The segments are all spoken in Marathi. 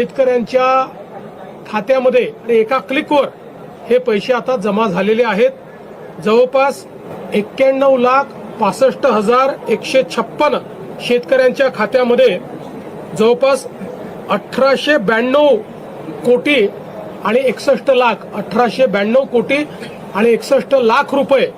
शेतकऱ्यांच्या खात्यामध्ये आणि एका क्लिकवर हे पैसे आता जमा झालेले आहेत. जवळपास एक्क्याण्णव लाख पासष्ट हजार एकशे छप्पन शेतकऱ्यांच्या खात्यामध्ये जवळपास अठराशे ब्याण्णव कोटी आणि एकसष्ट लाख अठराशे ब्याण्णव कोटी आणि एकसष्ट लाख रुपये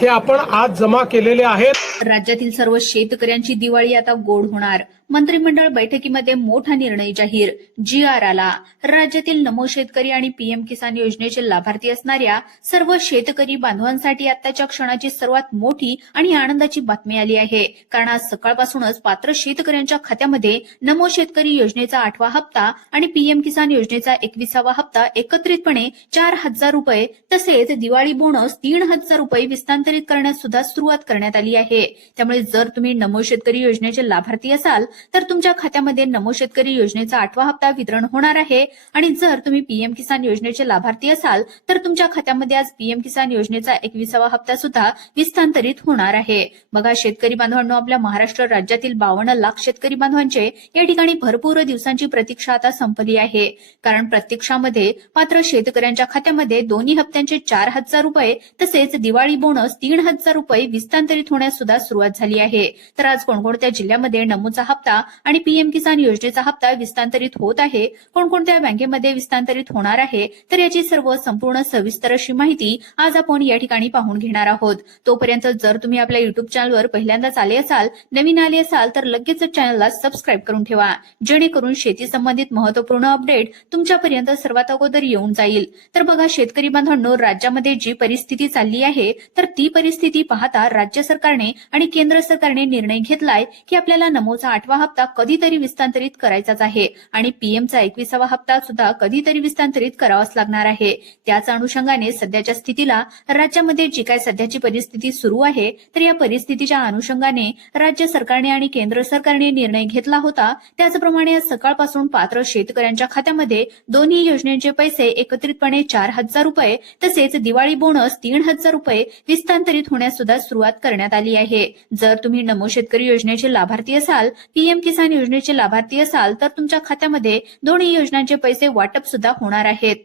हे आपण आज जमा केलेले आहेत. राज्यातील सर्व शेतकऱ्यांची दिवाळी आता गोड होणार. मंत्रिमंडळ बैठकीमध्ये मोठा निर्णय जाहीर. जी आर आला. राज्यातील नमो शेतकरी आणि पीएम किसान योजनेचे लाभार्थी असणाऱ्या सर्व शेतकरी बांधवांसाठी आताच्या क्षणाची सर्वात मोठी आणि आनंदाची बातमी आली आहे. कारण आज सकाळपासूनच पात्र शेतकऱ्यांच्या खात्यामध्ये नमो शेतकरी योजनेचा आठवा हप्ता आणि पीएम किसान योजनेचा एकविसावा हप्ता एकत्रितपणे चार हजार रुपये तसेच दिवाळी बोनस तीन हजार रुपये विस्तांतरित करण्यास सुद्धा सुरुवात करण्यात आली आहे. त्यामुळे जर तुम्ही नमो शेतकरी योजनेचे लाभार्थी असाल तर तुमच्या खात्यामध्ये नमो शेतकरी योजनेचा आठवा हप्ता वितरण होणार आहे. आणि जर तुम्ही पीएम किसान योजनेचे लाभार्थी असाल तर तुमच्या खात्यामध्ये आज पीएम किसान योजनेचा एकविसावा हप्ता सुद्धा विस्तांतरित होणार आहे. बघा शेतकरी बांधवांनो आपल्या महाराष्ट्र राज्यातील बावन्न लाख शेतकरी बांधवांचे या ठिकाणी भरपूर दिवसांची प्रतीक्षा आता संपली आहे. कारण प्रत्यक्षामध्ये मात्र शेतकऱ्यांच्या खात्यामध्ये दोन्ही हप्त्यांचे चार हजार रुपये तसेच दिवाळी बोनस तीन हजार रुपये विस्तांतरित होण्यास सुद्धा सुरुवात झाली आहे. तर आज कोणकोणत्या जिल्ह्यामध्ये नमूचा हप्ता आणि पीएम किसान योजनेचा हप्ता विस्तांतरित होत आहे. कोणकोणत्या बँकेमध्ये विस्तांतरित होणार आहे तर याची सर्व संपूर्ण सविस्तर अशी माहिती आज आपण या ठिकाणी पाहून घेणार आहोत. तोपर्यंत जर तुम्ही आपल्या युट्यूब चॅनलवर पहिल्यांदाच आले असाल नवीन आले असाल तर लगेच चॅनलला सबस्क्राईब करून ठेवा. जेणेकरून शेती संबंधित महत्त्वपूर्ण अपडेट तुमच्यापर्यंत सर्वात अगोदर येऊन जाईल. तर बघा शेतकरी बांधवांनो राज्यामध्ये जी परिस्थिती चालली आहे तर ती परिस्थिती पाहता राज्य सरकारने आणि केंद्र सरकारने निर्णय घेतलाय की आपल्याला नमोचा आठवा हप्ता कधीतरी विस्तांतरित करायचाच आहे आणि पीएमचा एकविसावा हप्ता सुद्धा कधीतरी विस्तांतरित करावाच लागणार आहे. त्याच अनुषंगाने सध्याच्या स्थितीला राज्यामध्ये जी काय सध्याची परिस्थिती सुरू आहे तर या परिस्थितीच्या अनुषंगाने राज्य सरकारने आणि केंद्र सरकारने निर्णय घेतला होता. त्याचप्रमाणे आज सकाळपासून पात्र शेतकऱ्यांच्या खात्यामध्ये दोन्ही योजनेचे पैसे एकत्रितपणे चार हजार रुपये तसेच दिवाळी बोनस तीन हजार रुपये विस्तांतरित होण्यास सुद्धा सुरुवात करण्यात आली आहे. जर तुम्ही नमो शेतकरी योजनेचे लाभार्थी असाल पी पीएम किसान योजनेचे लाभार्थी असाल तर तुमच्या खात्यामध्ये दोन्ही योजनांचे पैसे वाटप सुद्धा होणार आहेत.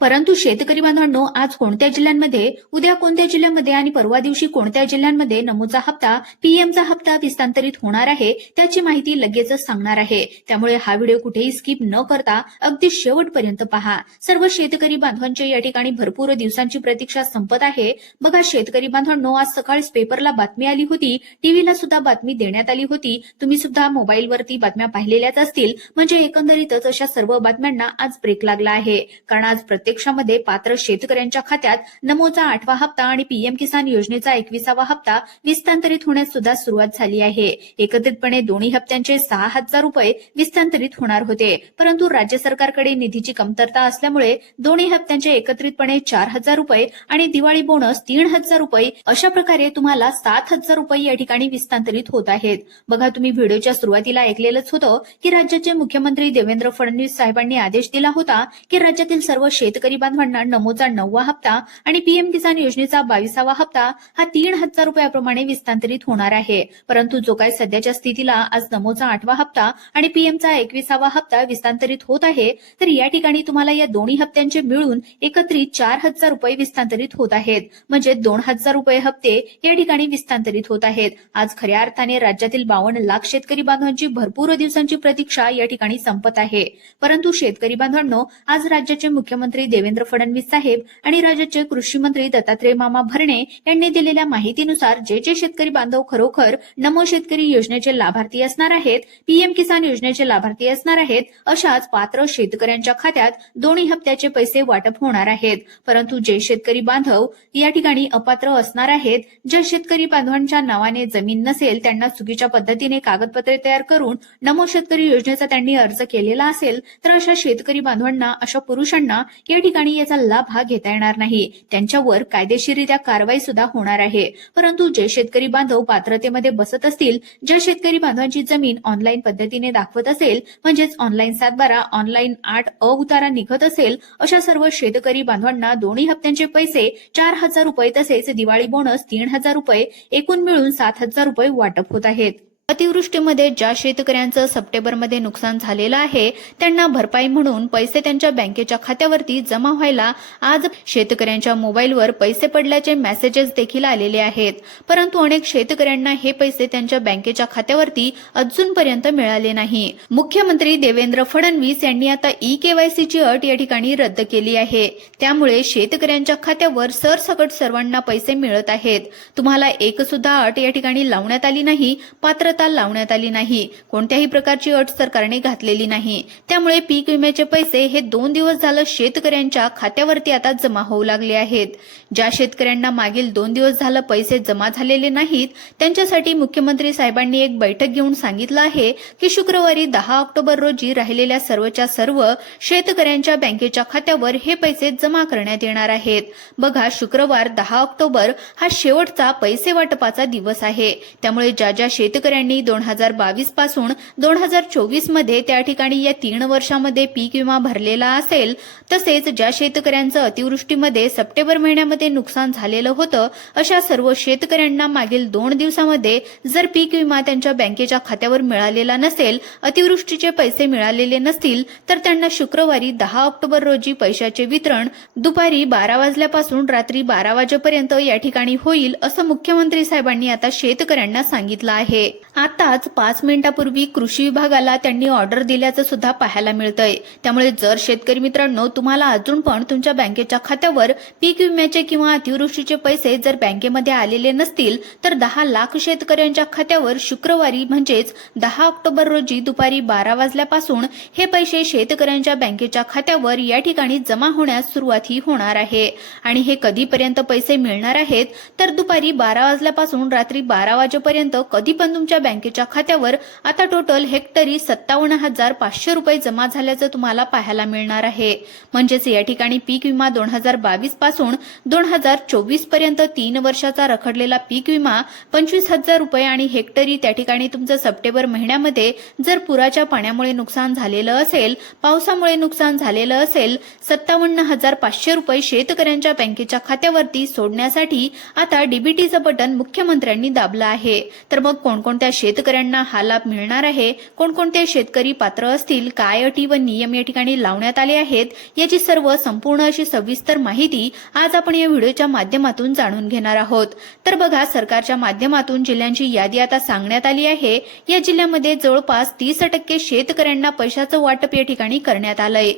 परंतु शेतकरी बांधवांनो आज कोणत्या जिल्ह्यांमध्ये उद्या कोणत्या जिल्ह्यामध्ये आणि परवा दिवशी कोणत्या जिल्ह्यांमध्ये नमोचा हप्ता पीएमचा हप्ता विस्तांतरित होणार आहे त्याची माहिती लगेचच सांगणार आहे. त्यामुळे हा व्हिडिओ कुठेही स्किप न करता अगदी शेवटपर्यंत पहा. सर्व शेतकरी बांधवांच्या या ठिकाणी भरपूर दिवसांची प्रतीक्षा संपत आहे. बघा शेतकरी बांधवांनो आज सकाळीच पेपरला बातमी आली होती. टीव्हीला सुद्धा बातमी देण्यात आली होती. तुम्ही सुद्धा मोबाईलवरती बातम्या पाहिलेल्याच असतील. म्हणजे एकंदरीतच अशा सर्व बातम्यांना आज ब्रेक लागला आहे. कारण आज प्रत्येक प्रत्यक्षामध्ये पात्र शेतकऱ्यांच्या खात्यात नमोचा आठवा हप्ता आणि पीएम किसान योजनेचा एकविसावा हप्ता विस्तांतरित होण्यास सुद्धा सुरुवात झाली आहे. एकत्रितपणे दोन्ही हप्त्यांचे सहा हजार रुपये विस्तांतरित होणार होते. परंतु राज्य सरकारकडे निधीची कमतरता असल्यामुळे दोन्ही हप्त्यांचे एकत्रितपणे चार हजार रुपये आणि दिवाळी बोनस तीन हजार रुपये अशा प्रकारे तुम्हाला सात हजार रुपये या ठिकाणी विस्तांतरित होत आहेत. बघा तुम्ही व्हिडिओच्या सुरुवातीला ऐकलेलंच होतं की राज्याचे मुख्यमंत्री देवेंद्र फडणवीस साहेबांनी आदेश दिला होता की राज्यातील सर्व शेत शेतकरी बांधवांना नमोचा नववा हप्ता आणि पीएम किसान योजनेचा बावीसावा हप्ता हा तीन हजार रुपयाप्रमाणे विस्तांतरित होणार आहे. परंतु जो काय सध्याच्या स्थितीला आज नमोचा आठवा हप्ता आणि पीएमचा एकविसावा हप्ता विस्तांतरित होत आहे तर या ठिकाणी तुम्हाला या दोन्ही हप्त्यांचे मिळून एकत्रित चार हजार रुपये विस्तांतरित होत आहेत. म्हणजे दोन हजार रुपये हप्ते या ठिकाणी विस्तांतरित होत आहेत. आज खऱ्या अर्थाने राज्यातील बावन्न लाख शेतकरी बांधवांची भरपूर दिवसांची प्रतीक्षा या ठिकाणी संपत आहे. परंतु शेतकरी बांधवांनो आज राज्याचे मुख्यमंत्री देवेंद्र फडणवीस साहेब आणि राज्याचे कृषी मंत्री दत्तात्रय मामा भरणे यांनी दिलेल्या माहितीनुसार जे जे शेतकरी बांधव खरोखर नमो शेतकरी योजनेचे लाभार्थी असणार आहेत पीएम किसान योजनेचे लाभार्थी असणार आहेत अशाच पात्र शेतकऱ्यांच्या खात्यात दोन्ही हप्त्याचे पैसे वाटप होणार आहेत. परंतु जे शेतकरी बांधव या ठिकाणी अपात्र असणार आहेत ज्या शेतकरी बांधवांच्या नावाने जमीन नसेल त्यांना चुकीच्या पद्धतीने कागदपत्रे तयार करून नमो शेतकरी योजनेचा त्यांनी अर्ज केलेला असेल तर अशा शेतकरी बांधवांना अशा पुरुषांना या ठिकाणी याचा लाभ हा घेता येणार नाही. त्यांच्यावर कायदेशीररित्या कारवाई सुद्धा होणार आहे. परंतु जे शेतकरी बांधव पात्रतेमध्ये बसत असतील ज्या शेतकरी बांधवांची जमीन ऑनलाईन पद्धतीने दाखवत असेल म्हणजेच ऑनलाईन सातबारा ऑनलाईन आठ अ उतारा निघत असेल अशा सर्व शेतकरी बांधवांना दोन्ही हप्त्यांचे पैसे चार हजार रुपये तसेच दिवाळी बोनस तीन हजार रुपये एकूण मिळून सात हजार रुपये वाटप होत आहेत. अतिवृष्टीमध्ये ज्या शेतकऱ्यांचं सप्टेंबरमध्ये नुकसान झालेलं आहे त्यांना भरपाई म्हणून पैसे त्यांच्या बँकेच्या खात्यावरती जमा व्हायला आज शेतकऱ्यांच्या मोबाईलवर पैसे पडल्याचे मेसेजेस देखील आलेले आहेत. परंतु अनेक शेतकऱ्यांना हे पैसे त्यांच्या बँकेच्या खात्यावरती अजूनपर्यंत मिळाले नाही. मुख्यमंत्री देवेंद्र फडणवीस यांनी आता ई केवायसीची अट या ठिकाणी रद्द केली आहे. त्यामुळे शेतकऱ्यांच्या खात्यावर सरसकट सर्वांना पैसे मिळत आहेत. तुम्हाला एक सुद्धा अट या ठिकाणी लावण्यात आली नाही पात्र पात्रता लावण्यात आली नाही. कोणत्याही प्रकारची अट सरकारने घातलेली नाही. त्यामुळे पीक विम्याचे पैसे हे दोन दिवस झालं शेतकऱ्यांच्या खात्यावरती आता जमा होऊ लागले आहेत. ज्या शेतकऱ्यांना मागील दोन दिवस झालं पैसे जमा झालेले नाहीत त्यांच्यासाठी मुख्यमंत्री साहेबांनी एक बैठक घेऊन सांगितलं आहे की शुक्रवारी दहा ऑक्टोबर रोजी राहिलेल्या सर्वच्या सर्व शेतकऱ्यांच्या बँकेच्या खात्यावर हे पैसे जमा करण्यात येणार आहेत. बघा शुक्रवार दहा ऑक्टोबर हा शेवटचा पैसे वाटपाचा दिवस आहे. त्यामुळे ज्या ज्या शेतकऱ्यांनी दोन हजार बावीसपासून दोन हजार चोवीसमध्ये त्या ठिकाणी या तीन वर्षामध्ये पीक विमा भरलेला असेल. तसेच ज्या शेतकऱ्यांचं अतिवृष्टीमध्ये सप्टेंबर महिन्यामध्ये नुकसान झालेलं होतं अशा सर्व शेतकऱ्यांना मागील दोन दिवसामध्ये जर पीक विमा त्यांच्या बँकेच्या खात्यावर मिळालेला नसेल अतिवृष्टीचे पैसे मिळालेले नसतील तर त्यांना शुक्रवारी दहा ऑक्टोबर रोजी पैशाचे वितरण दुपारी बारा वाजल्यापासून रात्री बारा वाजेपर्यंत या ठिकाणी होईल असं मुख्यमंत्री साहेबांनी आता शेतकऱ्यांना सांगितलं आहे. आताच पाच मिनिटापूर्वी कृषी विभागाला त्यांनी ऑर्डर दिल्याचं सुद्धा पाहायला मिळतंय. त्यामुळे जर शेतकरी मित्रांनो तुम्हाला अजून पण तुमच्या बँकेच्या खात्यावर पीक विम्याचे किंवा अतिवृष्टीचे पैसे जर बँकेमध्ये आलेले नसतील तर दहा लाख शेतकऱ्यांच्या खात्यावर शुक्रवारी म्हणजेच दहा ऑक्टोबर रोजी दुपारी बारा वाजल्यापासून हे पैसे शेतकऱ्यांच्या बँकेच्या खात्यावर या ठिकाणी जमा होण्यास सुरुवात ही होणार आहे. आणि हे कधीपर्यंत पैसे मिळणार आहेत तर दुपारी बारा वाजल्यापासून रात्री बारा वाजेपर्यंत कधी पण तुमच्या बँकेच्या खात्यावर आता टोटल हेक्टरी सत्तावन्न हजार पाचशे रुपये जमा झाल्याचं तुम्हाला पाहायला मिळणार आहे. म्हणजेच या ठिकाणी पीक विमा दोन हजार बावीसपासून दोन हजार चोवीसपर्यंत तीन वर्षाचा रखडलेला पीक विमा पंचवीस हजार रुपये आणि हेक्टरी त्या ठिकाणी तुमचं सप्टेंबर महिन्यामध्ये जर पुराच्या पाण्यामुळे नुकसान झालेलं असेल पावसामुळे नुकसान झालेलं असेल सत्तावन्न हजार पाचशे रुपये शेतकऱ्यांच्या बँकेच्या खात्यावरती सोडण्यासाठी आता डीबीटीचं बटन मुख्यमंत्र्यांनी दाबलं आहे. तर मग कोणकोणत्या शेतकऱ्यांना हा लाभ मिळणार आहे? कोणकोणते शेतकरी पात्र असतील? काय अटी व नियम या ठिकाणी लावण्यात आले आहेत? याची सर्व संपूर्ण अशी सविस्तर माहिती आज आपण या व्हिडिओच्या माध्यमातून जाणून घेणार आहोत. तर बघा सरकारच्या माध्यमातून जिल्ह्यांची यादी आता सांगण्यात आली आहे. या जिल्ह्यामध्ये जवळपास तीस टक्के शेतकऱ्यांना पैशाचं वाटप या ठिकाणी करण्यात आलंय.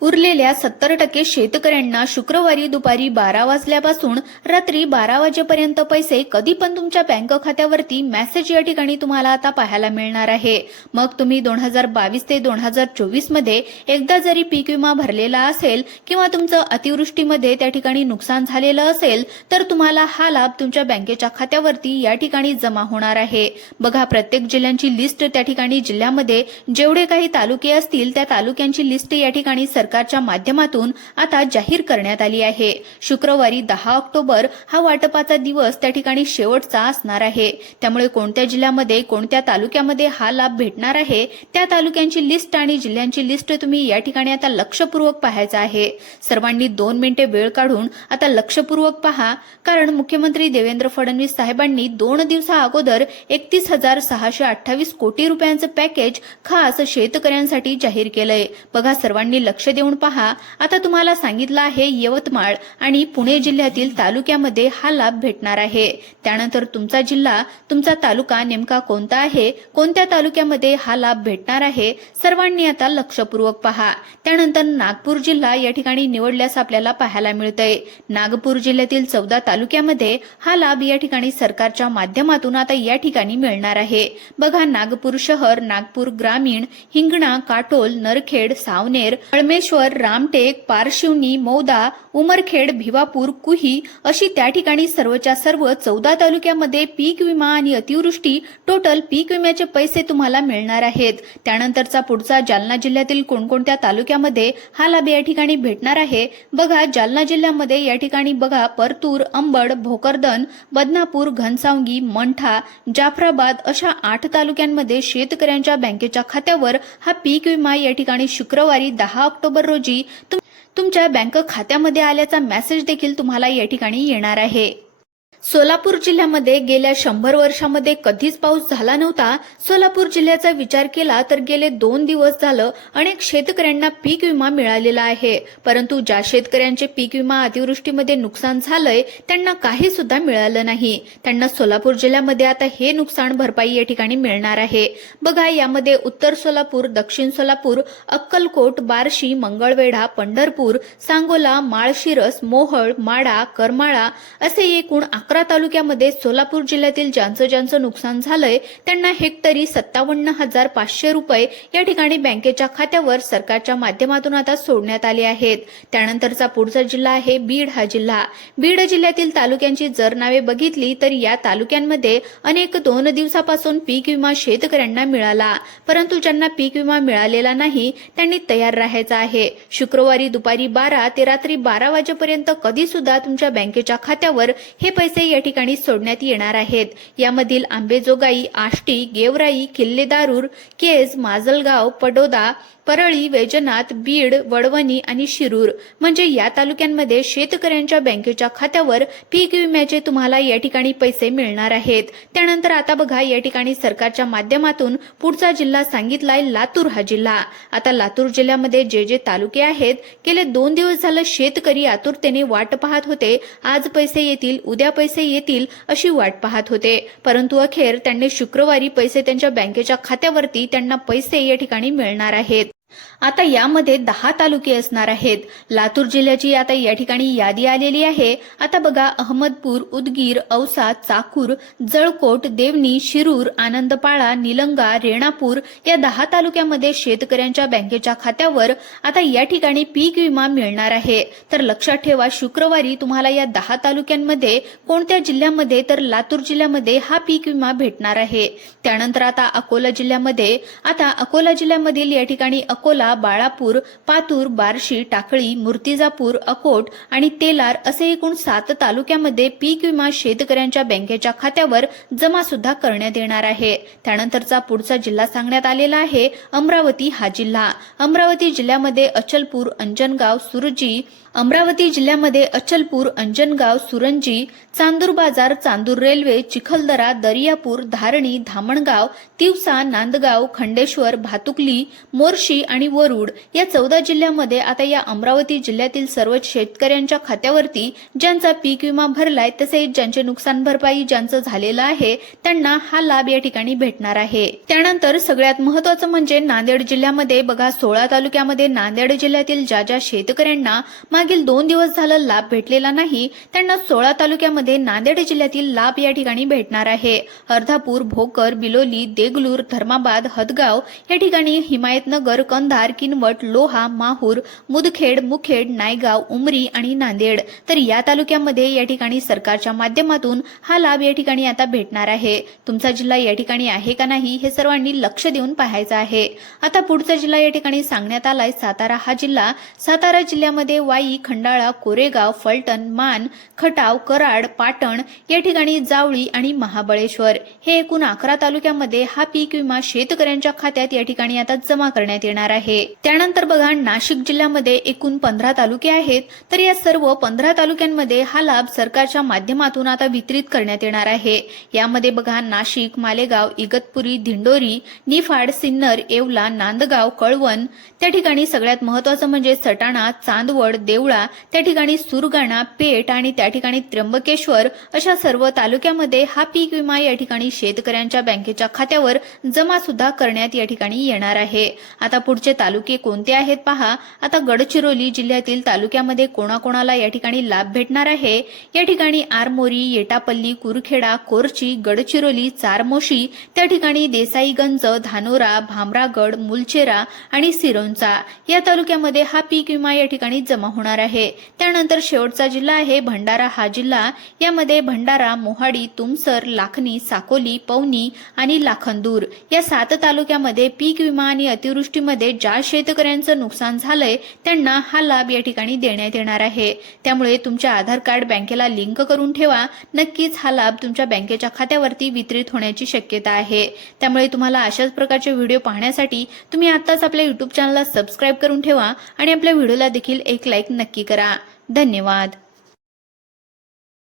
उरलेल्या सत्तर टक्के शेतकऱ्यांना शुक्रवारी दुपारी बारा वाजल्यापासून रात्री बारा वाजेपर्यंत पैसे कधी पण तुमच्या बँक खात्यावरती मेसेज या ठिकाणी तुम्हाला आता पाहायला मिळणार आहे. मग तुम्ही दोन हजार बावीस ते दोन हजार चोवीसमध्ये एकदा जरी पीक विमा भरलेला असेल किंवा तुमचं अतिवृष्टीमध्ये त्या ठिकाणी नुकसान झालेलं असेल तर तुम्हाला हा लाभ तुमच्या बँकेच्या खात्यावरती या ठिकाणी जमा होणार आहे. बघा प्रत्येक जिल्ह्यांची लिस्ट त्या ठिकाणी जिल्ह्यामध्ये जेवढे काही तालुके असतील त्या तालुक्यांची लिस्ट या ठिकाणी सरकार सरकारच्या माध्यमातून आता जाहीर करण्यात आली आहे. शुक्रवारी दहा ऑक्टोबर हा वाटपाचा दिवस त्या ठिकाणी शेवटचा असणार आहे. त्यामुळे कोणत्या जिल्ह्यामध्ये कोणत्या तालुक्यामध्ये हा लाभ भेटणार आहे त्या तालुक्यांची लिस्ट आणि जिल्ह्यांची लिस्ट तुम्ही या ठिकाणी आता लक्षपूर्वक पाहायचा आहे. सर्वांनी दोन मिनिटे वेळ काढून आता लक्षपूर्वक पहा. कारण मुख्यमंत्री देवेंद्र फडणवीस साहेबांनी दोन दिवसा अगोदर एकतीस हजार सहाशे अठ्ठावीस कोटी रुपयांचं पॅकेज खास शेतकऱ्यांसाठी जाहीर केलंय. बघा सर्वांनी लक्ष देऊन पहा. आता तुम्हाला सांगितलं आहे यवतमाळ आणि पुणे जिल्ह्यातील तालुक्यामध्ये हा लाभ भेटणार आहे. त्यानंतर तुमचा जिल्हा तुमचा तालुका नेमका कोणता आहे? कोणत्या तालुक्यामध्ये हा लाभ भेटणार आहे? सर्वांनी आता लक्षपूर्वक पहा. त्यानंतर नागपूर जिल्हा या ठिकाणी निवडल्यास आपल्याला पाहायला मिळतंय. नागपूर जिल्ह्यातील चौदा तालुक्यामध्ये हा लाभ या ठिकाणी सरकारच्या माध्यमातून आता या ठिकाणी मिळणार आहे. बघा नागपूर शहर नागपूर ग्रामीण हिंगणा काटोल नरखेड सावनेर कळमेश्वर रामटेक पारशिवनी मौदा उमरखेड भिवापूर कुही अशी त्या ठिकाणी सर्वच्या सर्व चौदा तालुक्यामध्ये पीक विमा आणि अतिवृष्टी टोटल पीक विम्याचे पैसे तुम्हाला मिळणार आहेत. त्यानंतरचा पुढचा जालना जिल्ह्यातील कोणकोणत्या तालुक्यामध्ये हा लाभ या ठिकाणी भेटणार आहे? बघा जालना जिल्ह्यामध्ये या ठिकाणी बघा परतूर अंबड भोकरदन बदनापूर घनसावंगी मंठा जाफराबाद अशा आठ तालुक्यांमध्ये शेतकऱ्यांच्या बँकेच्या खात्यावर हा पीक विमा या ठिकाणी शुक्रवारी दहा ऑक्टोबर रोजी तुमच्या बँक खात्यामध्ये आल्याचा मेसेज देखील तुम्हाला या ठिकाणी येणार आहे. सोलापूर जिल्ह्यामध्ये गेल्या शंभर वर्षामध्ये कधीच पाऊस झाला नव्हता. सोलापूर जिल्ह्याचा विचार केला तर गेले दोन दिवस झालं अनेक शेतकऱ्यांना पीक विमा मिळालेला आहे. परंतु ज्या शेतकऱ्यांचे पीक विमा अतिवृष्टीमध्ये नुकसान झालंय त्यांना काही सुद्धा मिळालं नाही. त्यांना सोलापूर जिल्ह्यामध्ये आता हे नुकसान भरपाई या ठिकाणी मिळणार आहे. बघा यामध्ये उत्तर सोलापूर दक्षिण सोलापूर अक्कलकोट बार्शी मंगळवेढा पंढरपूर सांगोला माळशिरस मोहळ माडा करमाळा असे एकूण अकरा तालुक्यामध्ये सोलापूर जिल्ह्यातील ज्यांचं ज्यांचं नुकसान झालंय त्यांना हेक्टरी सत्तावन्न हजार पाचशे रुपये या ठिकाणी बँकेच्या खात्यावर सरकारच्या माध्यमातून आता सोडण्यात आले आहेत. त्यानंतरचा पुढचा जिल्हा आहे बीड हा जिल्हा. बीड जिल्ह्यातील तालुक्यांची जर नावे बघितली तर या तालुक्यांमध्ये अनेक दोन दिवसापासून पीक विमा शेतकऱ्यांना मिळाला. परंतु ज्यांना पीक विमा मिळालेला नाही त्यांनी तयार राहायचा आहे. शुक्रवारी दुपारी बारा ते रात्री बारा वाजेपर्यंत कधी सुद्धा तुमच्या बँकेच्या खात्यावर हे पैसे या ठिकाणी सोडण्यात येणार आहेत. यामधील आंबेजोगाई आष्टी गेवराई किल्लेदारूर केज माजलगाव पडोदा परळी वैजनाथ बीड वडवणी आणि शिरूर. म्हणजे या तालुक्यांमध्ये शेतकऱ्यांच्या बँकेच्या खात्यावर पीक विम्याचे तुम्हाला या ठिकाणी पैसे मिळणार आहेत. त्यानंतर आता बघा या ठिकाणी सरकारच्या माध्यमातून पुढचा जिल्हा सांगितलाय लातूर हा जिल्हा. आता लातूर जिल्ह्यामध्ये जे जे तालुके आहेत गेले दोन दिवस झालं शेतकरी आतुरतेने वाट पाहत होते. आज पैसे येतील उद्या पैसे येतील अशी वाट पाहत होते. परंतु अखेर त्यांनी शुक्रवारी पैसे त्यांच्या बँकेच्या खात्यावरती त्यांना पैसे या ठिकाणी मिळणार आहेत. आता यामध्ये दहा तालुके असणार आहेत. लातूर जिल्ह्याची आता या ठिकाणी यादी आलेली आहे. आता बघा अहमदपूर उदगीर औसा चाकूर जळकोट देवणी शिरूर आनंदपाळा निलंगा रेणापूर या दहा तालुक्यामध्ये शेतकऱ्यांच्या बँकेच्या खात्यावर आता या ठिकाणी पीक विमा मिळणार आहे. तर लक्षात ठेवा शुक्रवारी तुम्हाला या दहा तालुक्यांमध्ये कोणत्या जिल्ह्यामध्ये तर लातूर जिल्ह्यामध्ये हा पीक विमा भेटणार आहे. त्यानंतर आता अकोला जिल्ह्यामध्ये आता अकोला जिल्ह्यामधील या ठिकाणी अकोला बाळापूर पातूर बार्शी टाकळी मूर्तिजापूर अकोट आणि तेलार असे एकूण सात तालुक्यामध्ये पीक विमा शेतकऱ्यांच्या बँकेच्या खात्यावर जमा सुद्धा करण्यात येणार आहे. त्यानंतरचा पुढचा जिल्हा सांगण्यात आलेला आहे अमरावती हा जिल्हा. अमरावती जिल्ह्यामध्ये अचलपूर अंजनगाव सुरजी अमरावती जिल्ह्यामध्ये अचलपूर अंजनगाव सुरंजी चांदूर बाजार चांदूर रेल्वे चिखलदरा दरियापूर धारणी धामणगाव तिवसा नांदगाव खंडेश्वर भातुकली मोर्शी आणि वरुड या चौदा जिल्ह्यामध्ये आता या अमरावती जिल्ह्यातील सर्व शेतकऱ्यांच्या खात्यावरती ज्यांचा पीक विमा भरलाय तसेच ज्यांचे नुकसान भरपाई ज्यांचं झालेलं आहे त्यांना हा लाभ या ठिकाणी भेटणार आहे. त्यानंतर सगळ्यात महत्वाचं म्हणजे नांदेड जिल्ह्यामध्ये बघा सोळा तालुक्यामध्ये नांदेड जिल्ह्यातील ज्या ज्या शेतकऱ्यांना मागील दोन दिवस झालं लाभ भेटलेला नाही त्यांना सोळा तालुक्यामध्ये नांदेड जिल्ह्यातील लाभ या ठिकाणी भेटणार आहे. अर्धापूर भोकर बिलोली देगलूर धर्माबाद हदगाव या ठिकाणी हिमायतनगर कंधार किनवट लोहा माहूर मुदखेड मुखेड नायगाव उमरी आणि नांदेड. तर या तालुक्यामध्ये या ठिकाणी सरकारच्या माध्यमातून हा लाभ या ठिकाणी आता भेटणार आहे. तुमचा जिल्हा या ठिकाणी आहे का नाही हे सर्वांनी लक्ष देऊन पाहायचं आहे. आता पुढचा जिल्हा या ठिकाणी सांगण्यात आलाय सातारा. हा जिल्हा सातारा जिल्ह्यामध्ये वाई वाई खंडाळा कोरेगाव फलटण मान खटाव कराड पाटण या ठिकाणी जावळी आणि महाबळेश्वर. हे एकूण अकरा तालुक्यामध्ये हा पीक विमा शेतकऱ्यांच्या खात्यात या ठिकाणी आता जमा करण्यात येणार आहे. त्यानंतर बघा नाशिक जिल्ह्यामध्ये एकूण पंधरा तालुके आहेत तर या सर्व पंधरा तालुक्यांमध्ये हा लाभ सरकारच्या माध्यमातून आता वितरित करण्यात येणार आहे. यामध्ये बघा नाशिक मालेगाव इगतपुरी धिंडोरी निफाड सिन्नर येवला नांदगाव कळवण. त्या ठिकाणी सगळ्यात महत्वाचं म्हणजे सटाणा चांदवड देव देवळा त्या ठिकाणी सुरगाणा पेठ आणि त्या ठिकाणी त्र्यंबकेश्वर अशा सर्व तालुक्यामध्ये हा पीक विमा या ठिकाणी शेतकऱ्यांच्या बँकेच्या खात्यावर जमा सुद्धा करण्यात या ठिकाणी येणार आहे. आता पुढचे तालुके कोणते आहेत पहा. आता गडचिरोली जिल्ह्यातील तालुक्यामध्ये कोणाकोणाला या ठिकाणी लाभ भेटणार आहे? या ठिकाणी आरमोरी येटापल्ली कुरखेडा कोरची गडचिरोली चारमोशी त्या ठिकाणी देसाईगंज धानोरा भामरागड मुलचेरा आणि सिरोंचा या तालुक्यामध्ये हा पीक विमा या ठिकाणी जमा होणार होणार आहे. त्यानंतर शेवटचा जिल्हा आहे भंडारा. हा जिल्हा यामध्ये भंडारा मोहाडी तुमसर लाखनी साकोली पवनी आणि लाखंदूर या सात तालुक्यामध्ये पीक विमा आणि अतिवृष्टीमध्ये ज्या शेतकऱ्यांचं नुकसान झालंय त्यांना हा लाभ या ठिकाणी देण्यात येणार आहे. त्यामुळे तुमच्या आधार कार्ड बँकेला लिंक करून ठेवा. नक्कीच हा लाभ तुमच्या बँकेच्या खात्यावरती वितरित होण्याची शक्यता आहे. त्यामुळे तुम्हाला अशाच प्रकारचे व्हिडिओ पाहण्यासाठी तुम्ही आत्ताच आपल्या युट्यूब चॅनलला सबस्क्राईब करून ठेवा आणि आपल्या व्हिडिओला देखील एक लाईक नक्की करा. धन्यवाद.